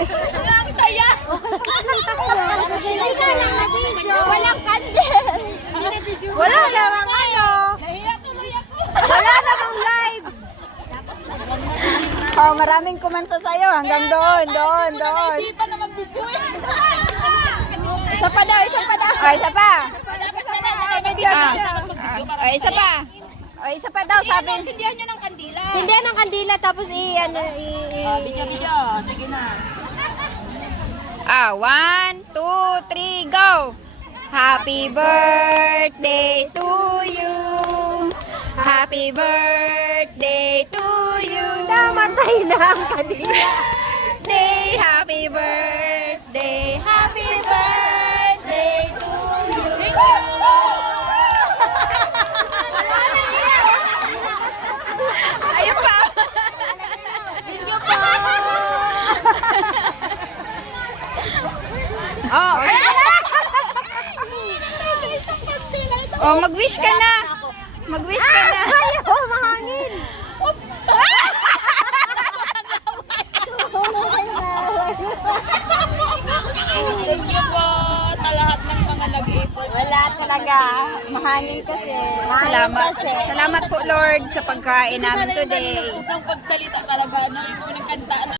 Ang saya! Walang candle. Wala namang ano. Nahiya tuloy ako. Wala namang live. Oh, maraming komento sa'yo. Hanggang doon. Naisipan na mag-video eh. Isa pa daw, isa pa daw. Ay, isa pa. Malapit na na. May video Ah. na mag-video para Ay, isa pa. Ay, isa pa daw, sabi. sindihan nyo ng kandila. Sindihan ng kandila, tapos Video. Sige na. 1, 2, 3, go! Happy birthday to you. Happy birthday to you. Namatay na ang kandila. Happy birthday. Happy birthday to you. Ayun pa. Video pa. Oh, mag-wish ka na. Mag-wish ka na. Ayaw, mahangin. Thank you po sa lahat ng mga nag-iipon. Wala talaga. Mahangin kasi. Salamat. Salamat po, Lord, sa pagkain namin today. Ang pagsalita talaga, no? Yung kanta.